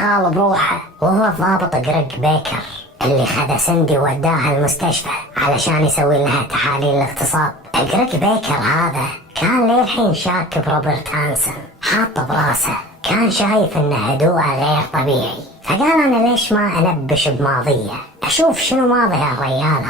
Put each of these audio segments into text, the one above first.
غالب روحه، وهو الضابط جريج بيكر اللي خذ سندي وداها المستشفى علشان يسوي لها تحاليل الاغتصاب. جريج بيكر هذا كان للحين شاك بروبرت هانسن، حاطه براسه، كان شايف ان هدوءه غير طبيعي، فقال انا ليش ما انبش بماضيه، اشوف شنو ماضي الرجال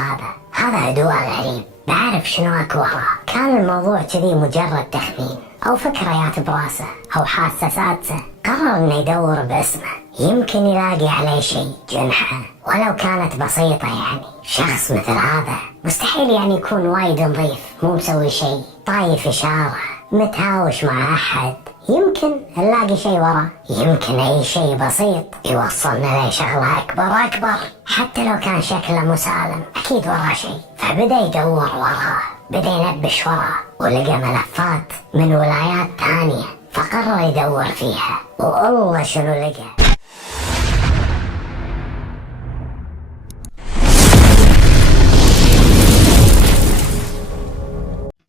هذا هدوءه غريب، بعرف شنو اكو وراه. كان الموضوع كذي مجرد تخمين او فكريات براسه او حاسه سادسه. قرر انه يدور باسمه، يمكن يلاقي عليه شيء جنحه ولو كانت بسيطة. يعني شخص مثل هذا مستحيل يعني يكون وايد نظيف، مو مسوي شيء، طايف إشارة، متهاوش مع أحد. يمكن نلاقي شيء وراه، يمكن أي شيء بسيط يوصلنا لشغلة أكبر. حتى لو كان شكله مسالم أكيد وراه شيء. فبدأ يدور وراه، بدأ ينبش وراه، ولقى ملفات من ولايات ثانية، فقرر يدور فيها، والله شنو لقى.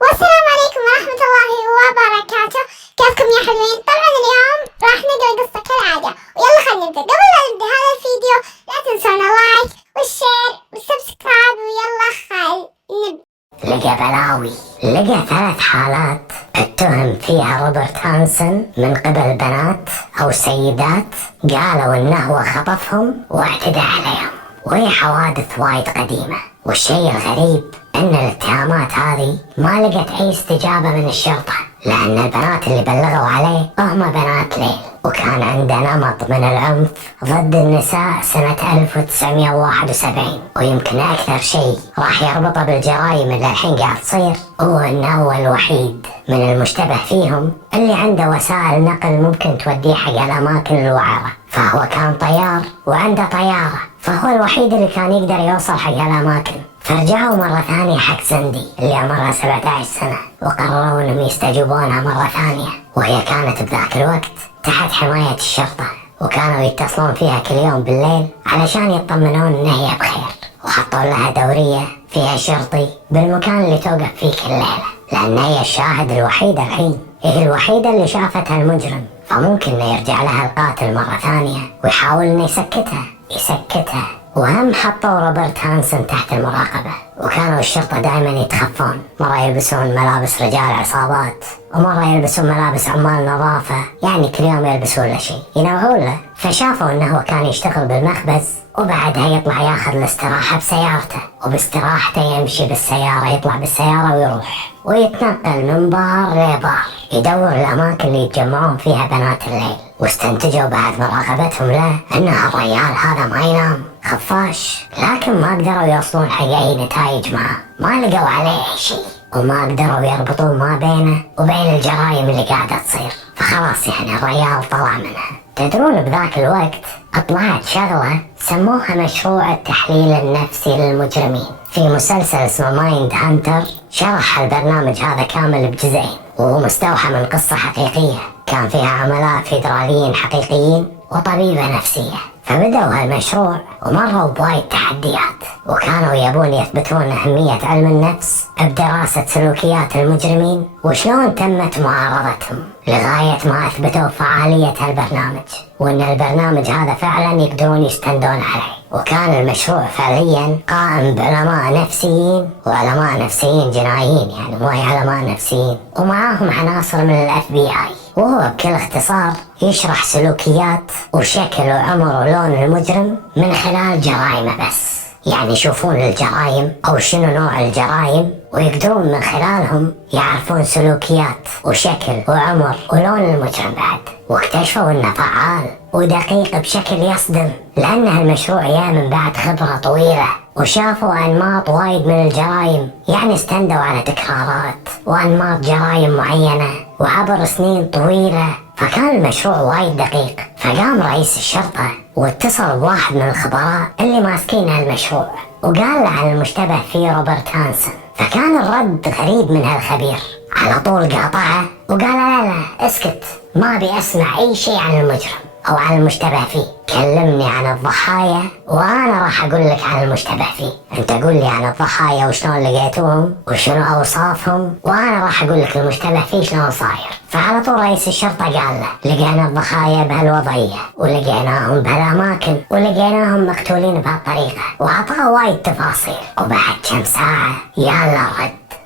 والسلام عليكم ورحمة الله وبركاته. كيفكم يا حلوين؟ طبعا اليوم راح نقرأ قصة كالعادة، ويلا خلينا نبدأ. قبل لا نبدأ هذا الفيديو لا تنسونا لايك والشير والسبسكرايب، ويلا خل نبدأ. لقى بلاوي، لقى 3 حالات اتهم فيها روبرت هانسن من قبل بنات او سيدات قالوا انه هو خطفهم واعتدى عليهم، وهي حوادث وايد قديمة. والشيء الغريب ان الاتهامات هذه ما لقت اي استجابة من الشرطة، لان البنات اللي بلغوا عليه هم بنات ليل، وكان عنده نمط من العنف ضد النساء سنة 1971. ويمكن اكثر شيء راح يربطه بالجرائم اللي الحين قاعد تصير هو انه هو الوحيد من المشتبه فيهم اللي عنده وسائل نقل ممكن توديه حق الاماكن الوعرة. فهو كان طيار وعنده طيارة، فهو الوحيد اللي كان يقدر يوصل حق الاماكن. فرجعوا مرة ثانية حق سندي اللي عمرها 17 سنة، وقرروا انهم يستجوبونها مرة ثانية، وهي كانت بذاك الوقت تحت حماية الشرطة، وكانوا يتصلون فيها كل يوم بالليل علشان يطمنون ان هي بخير. وحطوا لها دورية فيها شرطي بالمكان اللي توقف فيه كل ليلة، لان هي الشاهد الوحيد الحين، هي الوحيدة اللي شافتها المجرم، فممكن انه يرجع لها القاتل مرة ثانية ويحاول انه يسكتها. وهم حطوا روبرت هانسن تحت المراقبة، وكانوا الشرطة دائما يتخفون، مرة يلبسون ملابس رجال عصابات، ومرة يلبسون ملابس عمال نظافة، يعني كل يوم يلبسون له شيء ينوعون له. فشافوا انه هو كان يشتغل بالمخبز، وبعدها يطلع ياخذ الاستراحة بسيارته، وباستراحته يمشي بالسيارة، يطلع بالسيارة ويروح ويتنقل من بار لبار يدور الأماكن اللي يتجمعون فيها بنات الليل. واستنتجوا بعد مراقبتهم له أن الرجال هذا ما ينام، خفاش، لكن ما قدروا يوصلون حق أي نتائج معه، ما لقوا عليه أي شيء، وما قدروا يربطون ما بينه وبين الجرائم اللي قاعدة تصير. فخلاص يعني الرجال طلع منها. تدرون بذاك الوقت طلعت شغلة سموها مشروع التحليل النفسي للمجرمين. في مسلسل اسمه مايند هانتر شرح البرنامج هذا كامل بجزئين، وهو مستوحى من قصة حقيقية كان فيها عملاء فيدراليين حقيقيين وطبيبة نفسية. فبدأوا هالمشروع ومروا بوايد تحديات، وكانوا يبون يثبتون أهمية علم النفس بدراسة سلوكيات المجرمين وشلون تمت معارضتهم، لغاية ما أثبتوا فعالية هالبرنامج، وأن البرنامج هذا فعلا يقدرون يستندون عليه. وكان المشروع فعليا قائم بعلماء نفسيين وعلماء نفسيين جنائيين، يعني مو علماء نفسيين، ومعاهم عناصر من الFBI، وهو بكل اختصار يشرح سلوكيات وشكل وعمر ولون المجرم من خلال جرائمه بس. يعني يشوفون الجرائم أو شنو نوع الجرائم، ويقدرون من خلالهم يعرفون سلوكيات وشكل وعمر ولون المجرم بعد. واكتشفوا انه فعال ودقيق بشكل يصدم، لأن هالمشروع جاء من بعد خبرة طويلة، وشافوا أنماط وايد من الجرائم، يعني استندوا على تكرارات وأنماط جرائم معينة وعبر سنين طويلة. فكان المشروع وايد دقيق. فقام رئيس الشرطة واتصل بواحد من الخبراء اللي ماسكين هالمشروع، وقال له عن المشتبه فيه روبرت هانسن. فكان الرد غريب من هالخبير، على طول قاطعه وقال لا اسكت، ما ابي اسمع اي شيء عن المجرم او عن المشتبه فيه. كلمني عن الضحايا وأنا راح أقول لك عن المشتبه فيه. أنت قول لي عن الضحايا وشلون لقيتوهم وشنو أوصافهم، وأنا راح أقول لك المشتبه فيه شلون صاير. فعلى طول رئيس الشرطة قال له لقينا الضحايا بهالوضعية ولقيناهم بهالأماكن ولقيناهم مقتولين بهالطريقة، وعطاه وايد تفاصيل. وبعد كم ساعة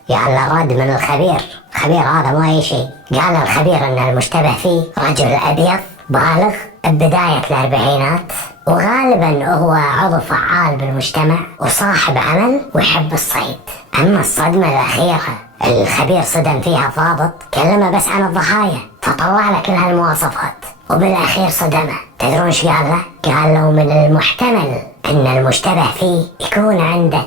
يلا رد من الخبير هذا مو أي شيء. قال الخبير أن المشتبه فيه رجل أبيض بالغ ببداية الأربعينات، وغالبا هو عضو فعال بالمجتمع وصاحب عمل ويحب الصيد. أما الصدمة الأخيرة الخبير صدم فيها ضابط كلمه بس عن الضحايا، فطلع له كل هالمواصفات وبالأخير صدمه. تدرون ايش قال له؟ قال له من المحتمل أن المشتبه فيه يكون عنده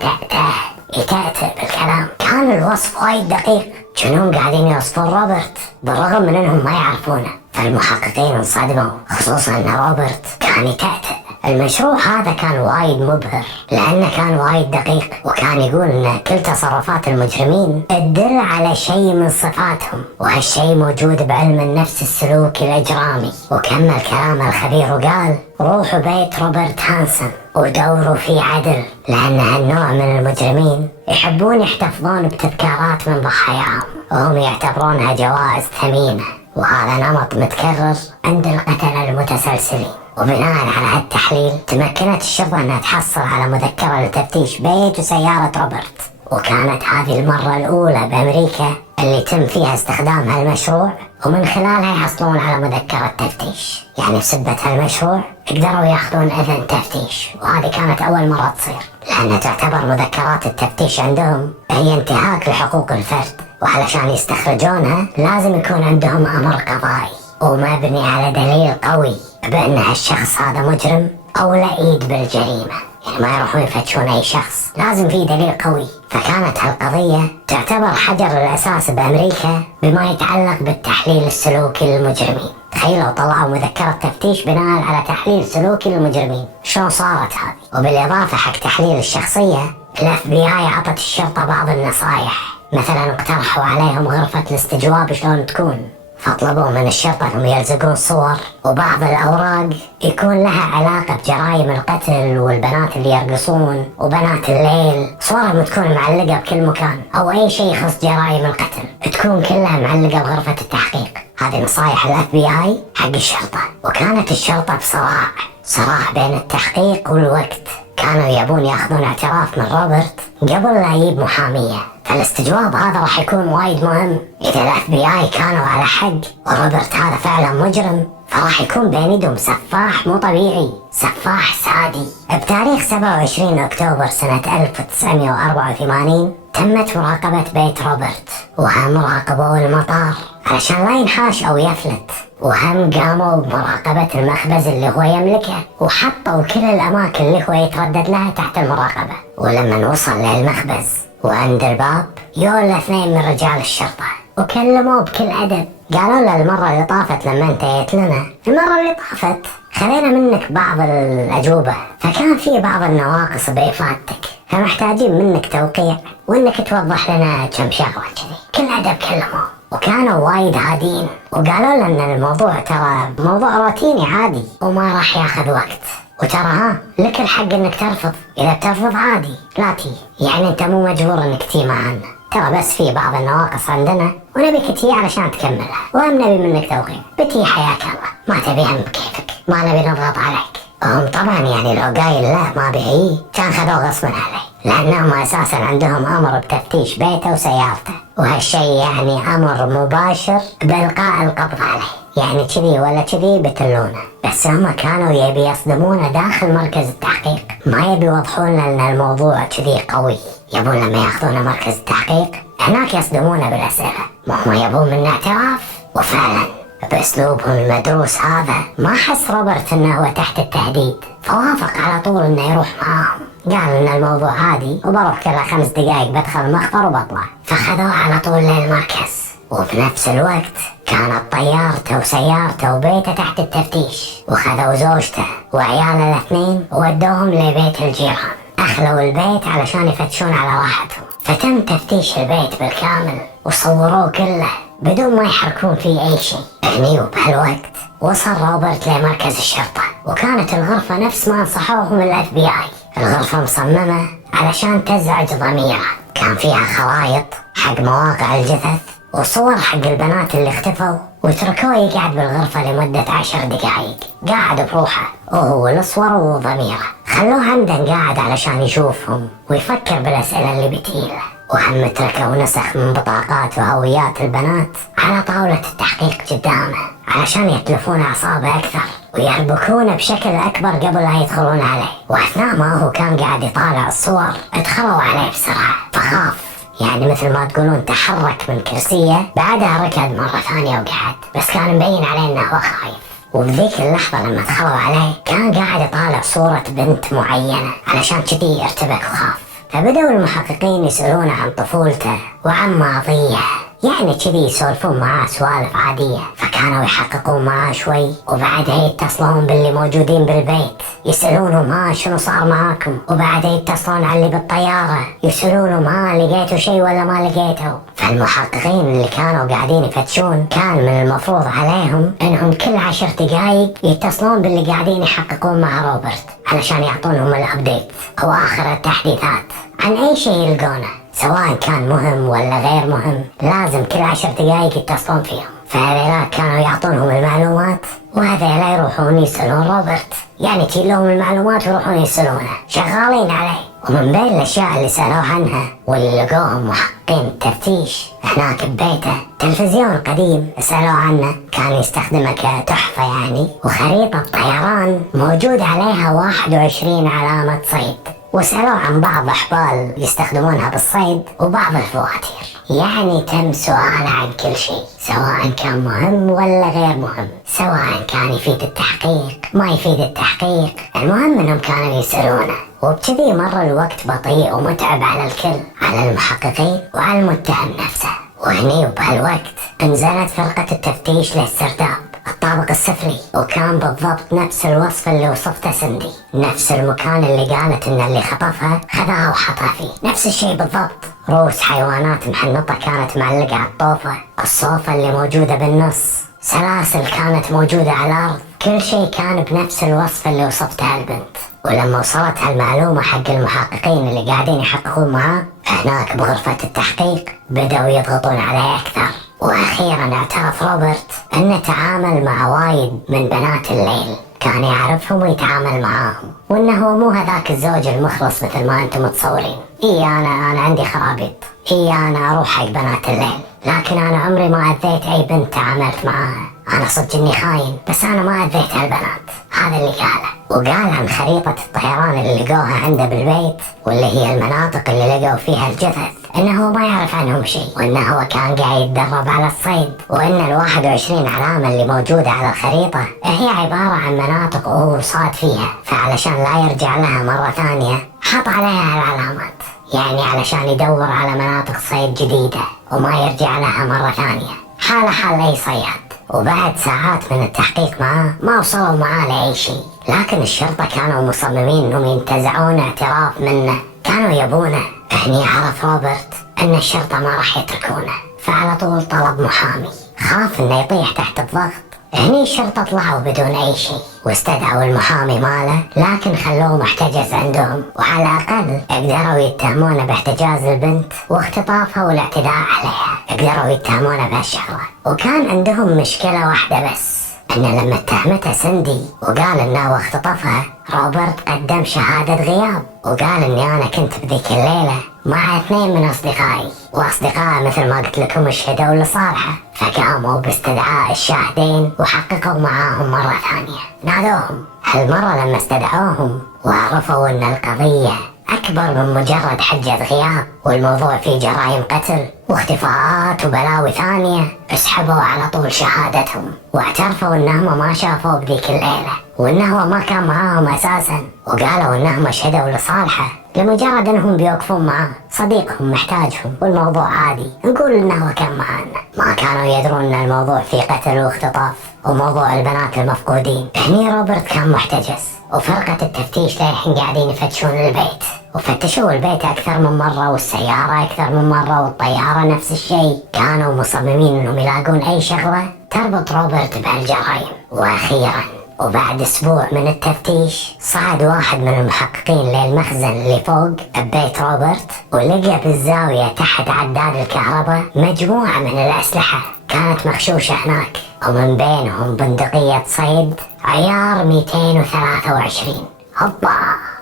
يتأتأ بالكلام. كان الوصف وايد دقيق، كانوا قاعدين يوصفون روبرت بالرغم من انهم ما يعرفونه. فالمحققين انصدموا، خصوصا ان روبرت كان يتأتأ. المشروع هذا كان وايد مبهر لانه كان وايد دقيق، وكان يقول ان كل تصرفات المجرمين تدل على شيء من صفاتهم، وهالشيء موجود بعلم النفس السلوكي الاجرامي. وكمل كلام الخبير وقال روحوا بيت روبرت هانسون ودوروا فيه عدل، لأن هالنوع من المجرمين يحبون يحتفظون بتذكارات من ضحاياهم وهم يعتبرونها جوائز ثمينة، وهذا نمط متكرر عند القتلة المتسلسلين. وبناء على هالتحليل تمكنت الشرطة أنها تحصل على مذكرة لتفتيش بيت وسيارة روبرت، وكانت هذه المرة الأولى بأمريكا اللي تم فيها استخدام هالمشروع، ومن خلالها يحصلون على مذكرة تفتيش. يعني بسبة هالمشروع قدروا ياخذون إذن تفتيش، وهذه كانت أول مرة تصير، لأنها تعتبر مذكرات التفتيش عندهم هي انتهاك لحقوق الفرد، وعلشان يستخرجونها لازم يكون عندهم أمر قضائي ومبني على دليل قوي بأن هالشخص هذا مجرم أو لئيد بالجريمة. يعني ما يروحون يفتشون أي شخص، لازم في دليل قوي. فكانت هالقضية تعتبر حجر الأساس بأمريكا بما يتعلق بالتحليل السلوكي للمجرمين. تخيلوا طلعوا مذكرة تفتيش بناء على تحليل سلوكي للمجرمين، شلون صارت هذه؟ وبالإضافة حق تحليل الشخصية، الFBI عطت الشرطة بعض النصائح، مثلا اقترحوا عليهم غرفة الاستجواب شلون تكون، فطلبوا من الشرطة انهم يلزقون صور وبعض الأوراق يكون لها علاقة بجرائم القتل والبنات اللي يرقصون وبنات الليل، صورهم تكون معلقة بكل مكان، أو أي شيء يخص جرائم القتل تكون كلها معلقة بغرفة التحقيق. هذه نصايح الFBI حق الشرطة. وكانت الشرطة بصراع بين التحقيق والوقت، كانوا يبون ياخذون اعتراف من روبرت قبل لا يجيب محامية. فالاستجواب هذا راح يكون وايد مهم. إذا الFBI كانوا على حق وروبرت هذا فعلا مجرم، فراح يكون بين يدهم سفاح مو طبيعي، سفاح سادي. بتاريخ 27 أكتوبر سنة 1984 تمت مراقبة بيت روبرت، وهم راقبوا المطار علشان لا ينحاش أو يفلت، وهم قاموا بمراقبة المخبز اللي هو يملكه، وحطوا كل الأماكن اللي هو يتردد لها تحت المراقبة. ولما وصل للمخبز وعند الباب يقول 2 من رجال الشرطة وكلموه بكل أدب، قالوا له المرة اللي طافت لما انت جيت لنا، المرة اللي طافت خلينا منك بعض الأجوبة، فكان في بعض النواقص بإفادتك، فمحتاجين منك توقيع وانك توضح لنا كم شغلة كذي. كل أدب كلموه، وكانوا وايد هادين، وقالوا له ان الموضوع ترى موضوع روتيني عادي وما راح ياخذ وقت، وترى لك الحق انك ترفض، اذا بترفض عادي لا تي، يعني انت مو مجبور انك تي معنا، ترى بس في بعض النواقص عندنا ونبيك تي علشان تكملها، وهم نبي منك توقيع، بتي حياك الله، ما تبيها بكيفك، ما نبي نضغط عليك. هم طبعا يعني لو قايل لا ما بيعي كان خذوه غصبا عليه، لأنهم أساسا عندهم أمر بتفتيش بيته وسيارته، وهالشي يعني أمر مباشر بإلقاء القبض عليه، يعني كذي ولا كذي بتلونه. بس هم كانوا يبي يصدمونه داخل مركز التحقيق، ما يبي يوضحون لنا الموضوع كذي قوي، يبون لما ياخذونه مركز التحقيق هناك يصدمونه بالأسئلة، هم يبون منا اعتراف. وفعلا بأسلوبهم المدروس هذا ما حس روبرت انه هو تحت التهديد، فوافق على طول انه يروح معاهم. قال ان الموضوع عادي وبروح كل 5 دقايق بدخل المخبر وبطلع، فخذوه على طول للمركز. وبنفس الوقت كانت طيارته وسيارته وبيته تحت التفتيش، وخذوا زوجته وعياله 2 وودوهم لبيت الجيران، أخلوا البيت علشان يفتشون على راحتهم. فتم تفتيش البيت بالكامل وصوروه كله، بدون ما يحركون فيه أي شيء. هني وبهالوقت وصل روبرت لمركز الشرطة، وكانت الغرفة نفس ما نصحوهم الFBI. الغرفة مصممة علشان تزعج ضميره، كان فيها خرائط حق مواقع الجثث وصور حق البنات اللي اختفوا، وتركوه يقعد بالغرفة لمدة 10 دقايق، قاعد بروحه وهو الصور وضميره. خلوه عمدا قاعد علشان يشوفهم ويفكر بالأسئلة اللي بتجيله، وهم تركوا نسخ من بطاقات وهويات البنات على طاولة التحقيق قدامه علشان يتلفون أعصابه أكثر ويربكونه بشكل أكبر قبل لا يدخلون عليه. وأثناء ما هو كان قاعد يطالع الصور ادخلوا عليه بسرعة، فخاف، يعني مثل ما تقولون تحرك من كرسيه، بعدها ركض مرة ثانية وقعد، بس كان مبين عليه انه هو خايف. وبذيك اللحظة لما دخلوا عليه كان قاعد يطالع صورة بنت معينة، علشان كذي ارتبك وخاف. فبدأوا المحققين يسألونه عن طفولته وعن ماضيه، يعني كذي يسولفون معاه سوالف عادية. فكانوا يحققون معاه شوي، وبعدها يتصلون باللي موجودين بالبيت يسألونهم ها شنو صار معاكم، وبعدها يتصلون على اللي بالطيارة يسألونهم ها لقيتوا شيء ولا ما لقيتوا. فالمحققين اللي كانوا قاعدين يفتشون كان من المفروض عليهم انهم كل 10 دقايق يتصلون باللي قاعدين يحققون مع روبرت علشان يعطونهم الابديت او اخر التحديثات عن اي شيء يلقونه، سواء كان مهم ولا غير مهم. لازم كل 10 دقايق يتصلون فيهم. فهذيلا كانوا يعطونهم المعلومات، وهذيلا يروحون يسألون روبرت، يعني تجيلهم المعلومات ويروحون يسألونه، شغالين عليه. ومن بين الأشياء اللي سألوه عنها واللي لقوهم محققين التفتيش هناك ببيته تلفزيون قديم سألوه عنه، كان يستخدمه كتحفة يعني، وخريطة طيران موجود عليها 21 علامة صيد. وسألوه عن بعض أحبال يستخدمونها بالصيد وبعض الفواتير. يعني تم سؤال عن كل شيء، سواء كان مهم ولا غير مهم، سواء كان يفيد التحقيق ما يفيد التحقيق، المهم انهم كانوا يسألونه. وبكذي مر الوقت بطيء ومتعب على الكل، على المحققين وعلى المتهم نفسه. وهني وبهالوقت انزلت فرقة التفتيش للسرداب الطابق السفلي، وكان بالضبط نفس الوصف اللي وصفته سندي، نفس المكان اللي قالت ان اللي خطفها خذها وحطها فيه، نفس الشيء بالضبط. رؤوس حيوانات محنطة كانت معلقة على الطوفة، الصوفة اللي موجودة بالنص، سلاسل كانت موجودة على الأرض، كل شيء كان بنفس الوصف اللي وصفتها البنت. ولما وصلت هالمعلومة حق المحققين اللي قاعدين يحققون معاه هناك بغرفة التحقيق، بدأوا يضغطون عليه أكثر. وأخيرا اعترف روبرت أنه تعامل مع وايد من بنات الليل، كان يعرفهم ويتعامل معاهم، وأنه هو مو هذاك الزوج المخلص مثل ما أنتم متصورين. أنا عندي خرابيط، أنا أروح حق بنات الليل، لكن أنا عمري ما أذيت أي بنت تعاملت معاها، أنا صدق إني خاين، بس أنا ما أذيت هالبنات. هذا اللي قاله. وقال عن خريطة الطيران اللي لقوها عنده بالبيت، واللي هي المناطق اللي لقوا فيها الجثث، إنه هو ما يعرف عنهم شيء، وإنه هو كان قاعد يتدرب على الصيد، وإن 21 علامة اللي موجودة على الخريطة هي عبارة عن مناطق هو صاد فيها، فعلشان لا يرجع لها مرة ثانية حط عليها العلامات، يعني علشان يدور على مناطق صيد جديدة وما يرجع لها مرة ثانية، حال أي صياد. وبعد ساعات من التحقيق معاه ما وصلوا معاه لأي شيء، لكن الشرطة كانوا مصممين انهم ينتزعون اعتراف منه، كانوا يبونه. هني عرف روبرت ان الشرطة ما راح يتركونه، فعلى طول طلب محامي، خاف انه يطيح تحت الضغط. هني الشرطة طلعوا بدون اي شيء واستدعوا المحامي ماله، لكن خلوه محتجز عندهم، وعلى الاقل قدروا يتهمونه باحتجاز البنت واختطافها والاعتداء عليها، قدروا يتهمونه بهالشغلة. وكان عندهم مشكلة واحدة بس، ان لما اتهمته سندي وقال انه هو اختطفها، روبرت قدم شهادة غياب وقال اني انا كنت بذيك الليلة مع 2 من اصدقائي، واصدقائه مثل ما قلت لكم شهدوا لصالحه، فقاموا باستدعاء الشاهدين وحققوا معاهم مرة ثانية، نادوهم. هالمرة لما استدعوهم وعرفوا ان القضية أكبر من مجرد حجة غياب، والموضوع فيه جرائم قتل واختفاءات وبلاوي ثانية، اسحبوا على طول شهادتهم واعترفوا انهم ما شافوا بذيك الليلة، وانه ما كان معاهم اساسا، وقالوا انهم شهدوا لصالحه لمجرد انهم بيوقفون معاه، صديقهم محتاجهم والموضوع عادي، نقول انه كان معانا. ما كانوا يدرون ان الموضوع فيه قتل واختطاف وموضوع البنات المفقودين. هني روبرت كان محتجز، وفرقة التفتيش للحين قاعدين يفتشون البيت، وفتشوا البيت أكثر من مرة والسيارة أكثر من مرة والطيارة نفس الشيء. كانوا مصممين انهم يلاقون اي شغلة تربط روبرت بهالجرائم. واخيرا وبعد اسبوع من التفتيش صعد واحد من المحققين للمخزن اللي فوق ببيت روبرت، ولقى بالزاوية تحت عداد الكهرباء مجموعة من الأسلحة كانت مخشوشة هناك، ومن بينهم بندقية صيد عيار 223. هوبا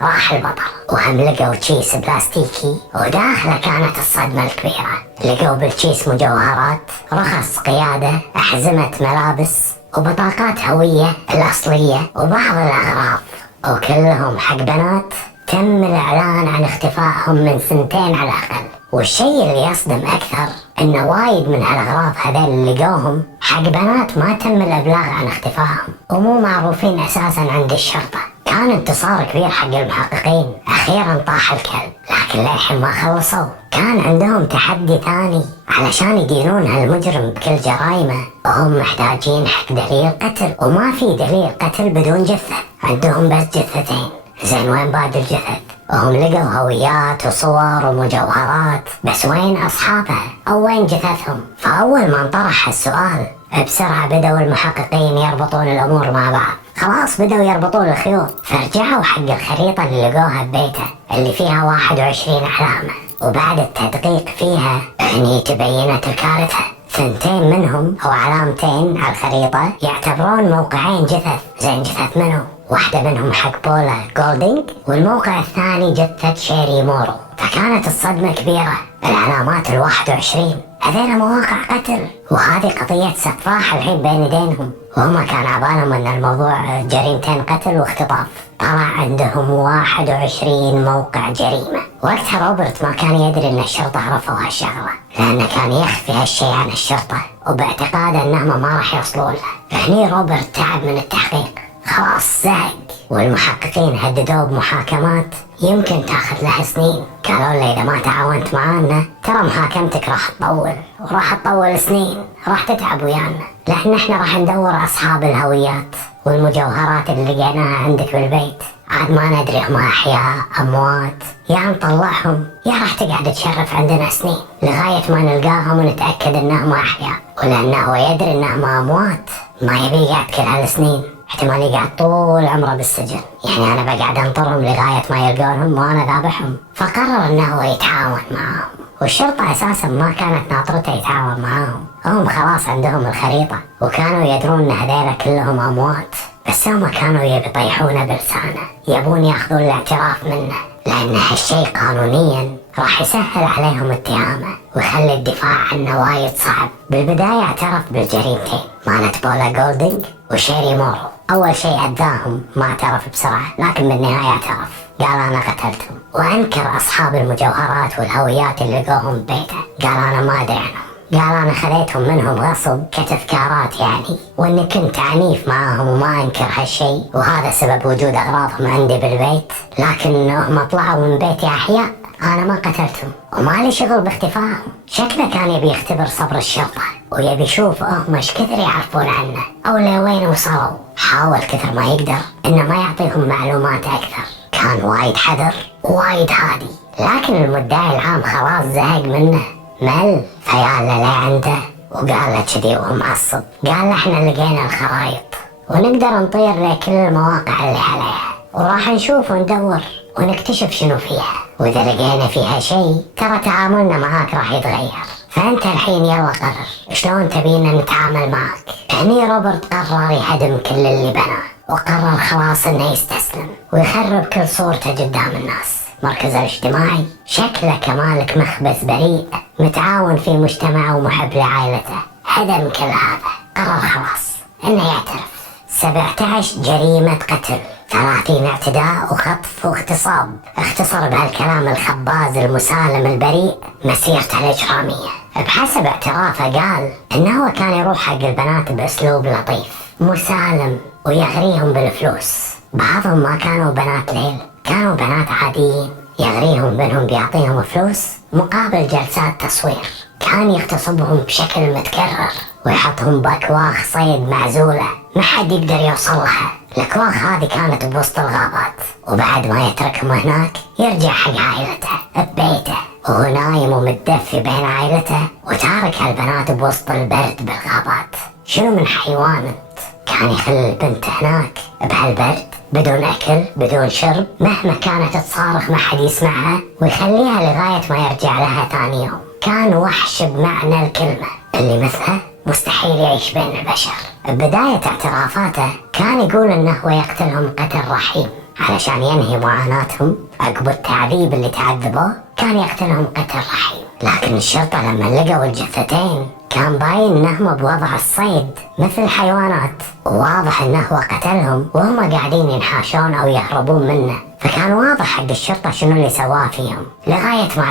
راح البطل. وهم لقوا تشيس بلاستيكي وداخله كانت الصدمة الكبيرة. لقوا بالتشيس مجوهرات، رخص قيادة، أحزمة ملابس، وبطاقات هوية الأصلية وبعض الأغراض، وكلهم حق بنات تم الإعلان عن اختفائهم من 2 على الأقل. والشيء اللي يصدم أكثر إن وايد من هالأغراض هذول اللي لقوهم حق بنات ما تم الإبلاغ عن اختفائهم ومو معروفين أساسا عند الشرطة. كان انتصار كبير حق المحققين، أخيرا طاح الكلب، لكن للحين ما خلصوا. كان عندهم تحدي ثاني علشان يدينون هالمجرم بكل جرائمه، وهم محتاجين حق دليل قتل، وما في دليل قتل بدون جثة، عندهم بس جثتين. زين وين باقي الجثث؟ وهم لقوا هويات وصور ومجوهرات، بس وين أصحابها أو وين جثثهم؟ فأول ما انطرح السؤال بسرعة بدأوا المحققين يربطون الأمور مع بعض. خلاص بدأوا يربطون الخيوط، فرجعوا حق الخريطة اللي لقوها ببيته اللي فيها 21 علامة، وبعد التدقيق فيها هني تبينت الكارثة. 2 منهم أو علامتين على الخريطة يعتبرون موقعين جثث. زين جثث منهم؟ واحدة منهم حق بولا جولدينغ، والموقع الثاني جثة شيري مورو. فكانت الصدمة كبيرة. العلامات 21 هذين مواقع قتل، وهذه قضية سفاح الحين بين يدينهم، وهم كان عبالهم ان الموضوع جريمتين قتل واختطاف. طلع عندهم 21 موقع جريمة. وقتها روبرت ما كان يدري ان الشرطة عرفوا هالشغلة، لانه كان يخفي هالشي عن الشرطة وباعتقاده انهم ما راح يوصلون له. هني روبرت تعب من التحقيق، خلاص زهق، والمحققين هددوه بمحاكمات يمكن تاخذ لها سنين. قالوا له اذا ما تعاونت معانا ترى محاكمتك راح تطول، وراح تطول سنين، راح تتعب ويانا، لان احنا راح ندور اصحاب الهويات والمجوهرات اللي لقيناها عندك بالبيت. عاد ما ندري هم احياء اموات، يا نطلعهم يا راح تقعد تشرف عندنا سنين لغاية ما نلقاهم ونتأكد انهم احياء. ولانه هو يدري انهم اموات ما يبي يقعد كل هالسنين، احتمال يقعد طول عمره بالسجن. يعني انا بقعد انطرهم لغاية ما يلقونهم وانا ذابحهم. فقرر انه هو يتعاون معهم، والشرطة اساسا ما كانت ناطرته يتعاون معاهم، هم خلاص عندهم الخريطة وكانوا يدرون ان هذيلا كلهم اموات، بس هم كانوا يبي يطيحونه بلسانه، يبون ياخذون الاعتراف منه، لان هالشيء قانونيا راح يسهل عليهم اتهامه ويخلي الدفاع عنه وايد صعب. بالبداية اعترف بالجريمتين مالت بولا جولدينغ وشيري مورو. اول شيء اذاهم، ما اعترف بسرعة، لكن بالنهاية اعترف، قال انا قتلتهم. وانكر اصحاب المجوهرات والهويات اللي لقوهم ببيته، قال انا ما ادري عنهم، قال انا خذيتهم منهم غصب كتذكارات يعني، واني كنت عنيف معاهم وما انكر هالشيء، وهذا سبب وجود اغراضهم عندي بالبيت، لكن هم طلعوا من بيتي احياء، انا ما قتلتهم وما لي شغل باختفائهم. شكله كان يبي يختبر صبر الشرطة ويبي يشوف هم ايش كثر يعرفون عنه او لوين وصلوا. حاول كثر ما يقدر انه ما يعطيهم معلومات اكثر، كان وايد حذر وايد هادي، لكن المدعي العام خلاص زهق منه، مل، فيال له عنده وقال له كذي وهو معصب، قال له احنا لقينا الخرايط ونقدر نطير لكل المواقع اللي عليها، وراح نشوف وندور ونكتشف شنو فيها، واذا لقينا فيها شيء ترى تعاملنا معاك راح يتغير. فانت الحين يلا قرر شلون تبينا نتعامل معك. هني روبرت قرر يهدم كل اللي بناه، وقرر خلاص انه يستسلم ويخرب كل صورته قدام الناس. مركزه الاجتماعي شكله كمالك مخبز بريء متعاون في مجتمعه ومحب لعائلته. هدم كل هذا، قرر خلاص انه يعترف. 17 جريمة قتل، 30 اعتداء وخطف واغتصاب. اختصر بهالكلام الخباز المسالم البريء مسيرته الإجرامية. بحسب اعترافه قال انه كان يروح حق البنات باسلوب لطيف مسالم ويغريهم بالفلوس. بعضهم ما كانوا بنات ليل، كانوا بنات عاديين يغريهم بأنهم بيعطيهم فلوس مقابل جلسات تصوير. كان يغتصبهم بشكل متكرر ويحطهم بأكواخ صيد معزولة ما حد يقدر يوصلها. الأكواخ هذه كانت بوسط الغابات، وبعد ما يتركهم هناك يرجع حق عائلته ببيته وهو نايم ومتدفي بين عائلته، وتارك هالبنات بوسط البرد بالغابات. شنو من حيوان انت؟ كان يخلي البنت هناك بهالبرد بدون أكل بدون شرب، مهما كانت تصارخ ما حد يسمعها، ويخليها لغاية ما يرجع لها ثاني يوم. كان وحش بمعنى الكلمة، اللي مثله مستحيل يعيش بين البشر. ببداية اعترافاته كان يقول انه هو يقتلهم قتل رحيم علشان ينهي معاناتهم عقب التعذيب اللي تعذبوه. كان يقتلهم قتل رحيم، لكن الشرطة لما لقوا الجثتين كان باين انهم بوضع الصيد مثل الحيوانات، وواضح انه هو قتلهم وهم قاعدين ينحاشون او يهربون منه. فكان واضح حق الشرطة شنو اللي سواه فيهم، لغاية ما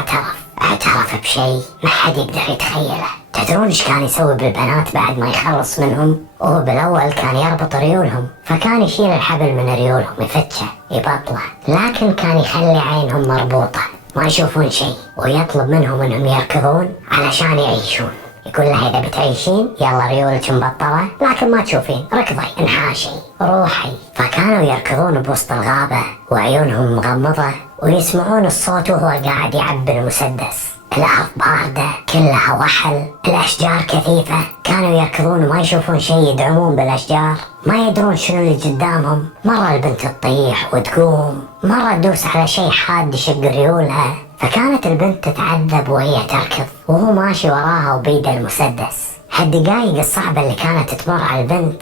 اعترف بشيء ما حد يقدر يتخيله. تدرون ايش كان يسوي بالبنات بعد ما يخلص منهم؟ وهو بالاول كان يربط ريولهم، فكان يشيل الحبل من ريولهم يفتشه يبطله، لكن كان يخلي عينهم مربوطة ما يشوفون شيء، ويطلب منهم انهم يركضون علشان يعيشون. يقول لها اذا بتعيشين يلا ريولك مبطلة، لكن ما تشوفين، ركضي انحاشي روحي. فكانوا يركضون بوسط الغابة وعيونهم مغمضة ويسمعون الصوت وهو قاعد يعبي المسدس. الأرض باردة كلها وحل، الأشجار كثيفة. كانوا يركضون وما يشوفون شيء، يدعمون بالأشجار ما يدرون شنو اللي قدامهم. مرة البنت تطيح وتقوم، مرة تدوس على شيء حاد يشق ريولها. فكانت البنت تتعذب وهي تركض وهو ماشي وراها وبيده المسدس. هالدقايق الصعبة اللي كانت تمر على البنت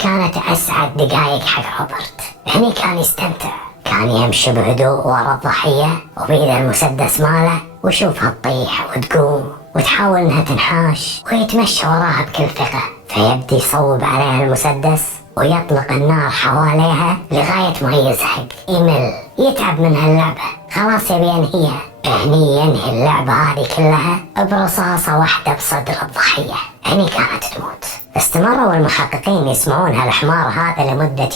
كانت أسعد دقايق حق روبرت. هني كان يستمتع، كان يمشي بهدوء ورا الضحية وبيده المسدس ماله، ويشوفها تطيح وتقوم وتحاول انها تنحاش، ويتمشى وراها بكل ثقة. فيبدي يصوب عليها المسدس ويطلق النار حواليها لغاية ما يزهق يمل يتعب من هاللعبة، خلاص يبي ينهيها. هني ينهي اللعبة هذه كلها برصاصة واحدة بصدر الضحية. هني كانت تموت. استمروا المحققين يسمعون هالحمار هذا لمدة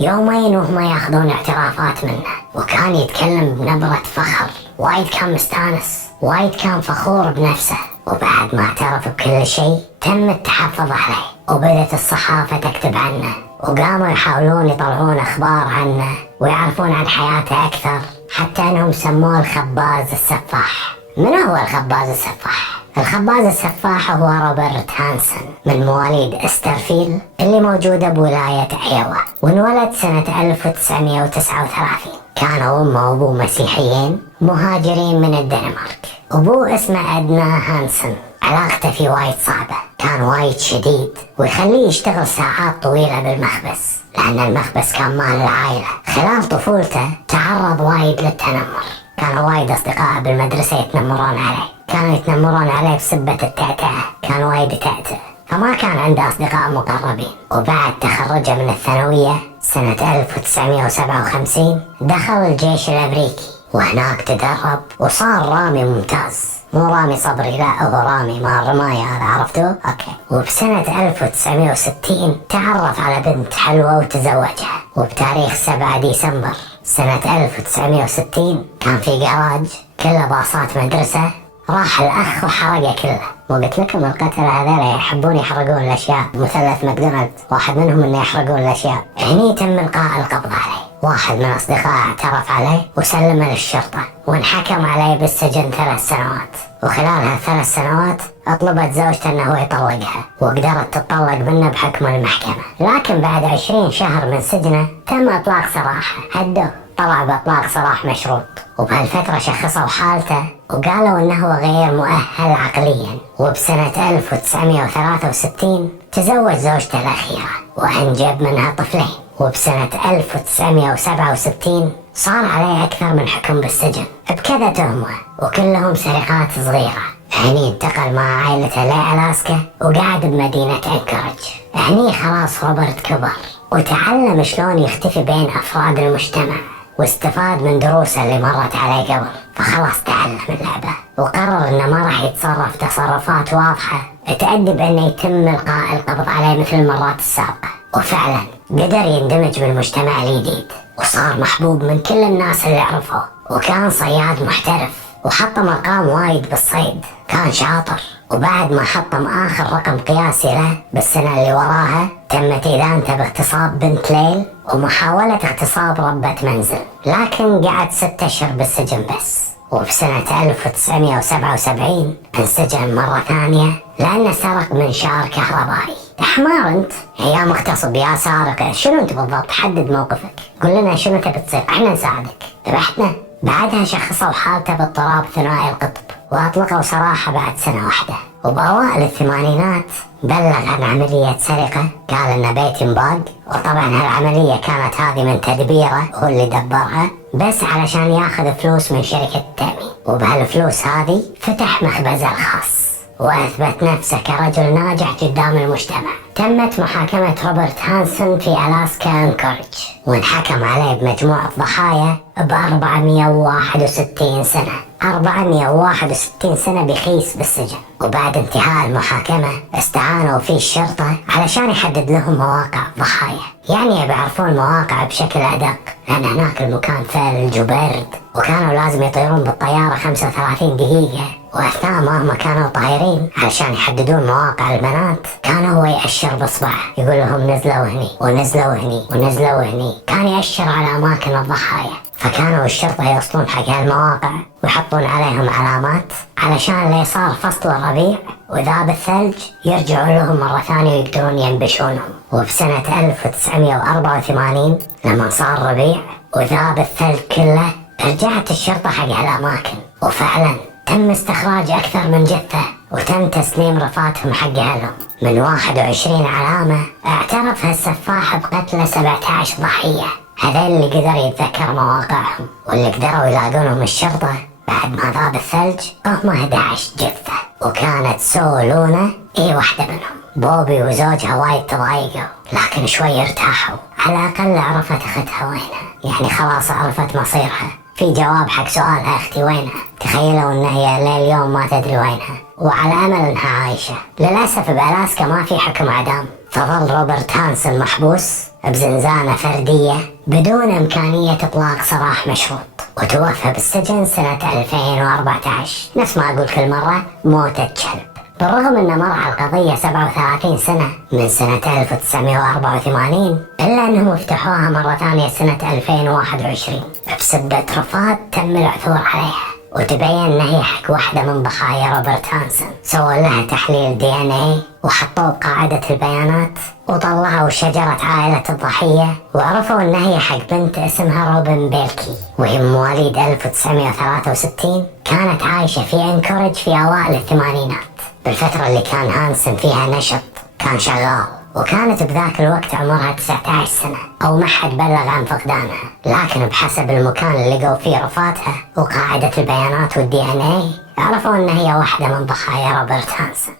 يومين وهم ياخذون اعترافات منه، وكان يتكلم بنبرة فخر. وايد كان مستانس، وايد كان فخور بنفسه. وبعد ما اعترف بكل شيء تم التحفظ عليه، وبدت الصحافة تكتب عنه، وقاموا يحاولون يطلعون اخبار عنه ويعرفون عن حياته اكثر، حتى انهم سموه الخباز السفاح. من هو الخباز السفاح؟ الخباز السفاح هو روبرت هانسن من مواليد استرفيل اللي موجودة بولاية ايوا، وانولد سنة 1939. كانوا أمه وأبوه مسيحيين مهاجرين من الدنمارك. أبوه اسمه أدنى هانسن، علاقته فيه وايد صعبة، كان وايد شديد ويخليه يشتغل ساعات طويلة بالمخبز، لأن المخبز كان مال العائلة. خلال طفولته تعرض وايد للتنمر، كانوا وايد أصدقاء بالمدرسة يتنمرون عليه، كانوا يتنمرون عليه بسبة التعتعة، كان وايد يتعتع، فما كان عنده أصدقاء مقربين. وبعد تخرجه من الثانوية سنة 1957 دخل الجيش الأمريكي، وهناك تدرب وصار رامي ممتاز. مو رامي صبري، لا هو رامي مع الرماية، هذا عرفتوه؟ اوكي. وبسنة 1960 تعرف على بنت حلوة وتزوجها، وبتاريخ 7 ديسمبر سنة 1960 كان في جراج كله باصات مدرسة، راح الأخ وحرقه كله. وقلت لكم القتلة هذول يحبون يحرقون الأشياء، مثلث ماكدونالدز واحد منهم إنه يحرقون الأشياء. هني تم إلقاء القبض عليه، واحد من أصدقائه اعترف عليه وسلمه للشرطة، وانحكم عليه بالسجن 3 سنوات. وخلال ه3 سنوات اطلبت زوجته انه يطلقها، وقدرت تطلق منه بحكم المحكمة. لكن بعد 20 شهر من سجنه تم اطلاق سراحه، هدوه طلع باطلاق سراح مشروط. وبهالفترة شخصوا حالته وقالوا انه غير مؤهل عقليا. وبسنة 1963 تزوج زوجته الأخيرة وأنجب منها طفلين. وبسنة 1967 صار عليه أكثر من حكم بالسجن بكذا تهمة، وكلهم سرقات صغيرة. هني انتقل مع عائلته لألاسكا وقعد بمدينة أنكورج. هني خلاص روبرت كبر وتعلم شلون يختفي بين أفراد المجتمع، واستفاد من دروسه اللي مرت عليه قبل، فخلاص تعلم اللعبة وقرر انه ما راح يتصرف تصرفات واضحة تؤدي بانه يتم القاء القبض عليه مثل المرات السابقة. وفعلا قدر يندمج بالمجتمع الجديد وصار محبوب من كل الناس اللي عرفوه، وكان صياد محترف وحطم أرقام وايد بالصيد، كان شاطر. وبعد ما حطم آخر رقم قياسي له بالسنة اللي وراها تمت إدانته باغتصاب بنت ليل ومحاولة اغتصاب ربة منزل، لكن قعد 6 أشهر بالسجن بس. وبسنة 1977 انسجن مرة ثانية لأنه سرق منشار كهربائي. حمار انت، يا مغتصب يا سارق، شنو انت بالضبط؟ حدد موقفك، قل لنا شنو تبي تصير، احنا نساعدك. ذبحتنا. بعدها شخصوا حالته باضطراب ثنائي القطب واطلقوا سراحه بعد سنة واحدة. وبأوائل الثمانينات بلغ عن عملية سرقة، قال ان بيت انباق، وطبعا هالعملية كانت هذه من تدبيره، هو اللي دبرها بس علشان ياخذ فلوس من شركة التأمين. وبهالفلوس هذه فتح مخبزه الخاص وأثبت نفسه كرجل ناجح قدام المجتمع. تمت محاكمة روبرت هانسون في ألاسكا أنكورج، وانحكم عليه بمجموعة ضحايا ب461 سنة. 461 سنة بخيس بالسجن. وبعد انتهاء المحاكمة استعانوا فيه الشرطة علشان يحدد لهم مواقع الضحايا، يعني بيعرفون المواقع بشكل أدق، لأن هناك المكان ثلج وبرد، وكانوا لازم يطيرون بالطيارة 35 دقيقة. وأثناء ما هم كانوا طايرين علشان يحددون مواقع البنات كان هو يأشر بإصبعه يقول لهم نزلوا هني ونزلوا هني ونزلوا هني، كان يأشر على أماكن الضحايا. فكانوا الشرطة يوصلون حق هالمواقع ويحطون عليهم علامات علشان اللي صار فصل الربيع وذاب الثلج يرجعوا لهم مرة ثانية ويقدرون ينبشونهم. وبسنة 1984 لما صار ربيع وذاب الثلج كله رجعت الشرطة حق هالأماكن، وفعلا تم استخراج أكثر من جثة وتم تسليم رفاتهم حق أهلهم. من 21 علامة اعترف هالسفاح بقتل 17 ضحية. هذا اللي قدر يتذكر مواقعهم واللي قدروا يلاقونهم الشرطة بعد ما ذاب الثلج هم 11 جثة. وكانت سو لونا واحدة منهم. بوبي وزوجها وايد تضايقوا لكن شوي ارتاحوا، على الأقل عرفت أختها وينها، يعني خلاص عرفت مصيرها. في جواب حق سؤالها اختي وينها، تخيلوا ان هي لليوم ما تدري وينها، وعلى امل انها عايشة. للأسف بألاسكا ما في حكم اعدام، فظل روبرت هانسون محبوس بزنزانة فردية بدون امكانية اطلاق سراح مشروط، وتوفى بالسجن سنة 2014. نفس ما اقول كل مرة، موتة كلب. بالرغم ان مر على القضية 37 سنة من سنة 1984 إلا أنهم فتحوها مرة ثانية سنة 2021 بسبة رفض تم العثور عليها، وتبين أن هي حق واحدة من ضحايا روبرت هانسون. سووا لها تحليل DNA وحطوه بقاعدة البيانات، وطلعوا شجرة عائلة الضحية وعرفوا أن هي حق بنت اسمها روبن بيلكي، وهي من مواليد 1963. كانت عايشة في أنكورج في أوائل الثمانينات، بالفترة اللي كان هانسون فيها نشط، كان شغال، وكانت بذاك الوقت عمرها 19 سنة أو ما حد بلغ عن فقدانها. لكن بحسب المكان اللي لقوا فيه رفاتها وقاعدة البيانات والDNA عرفوا أن هي واحدة من ضحايا روبرت هانسون.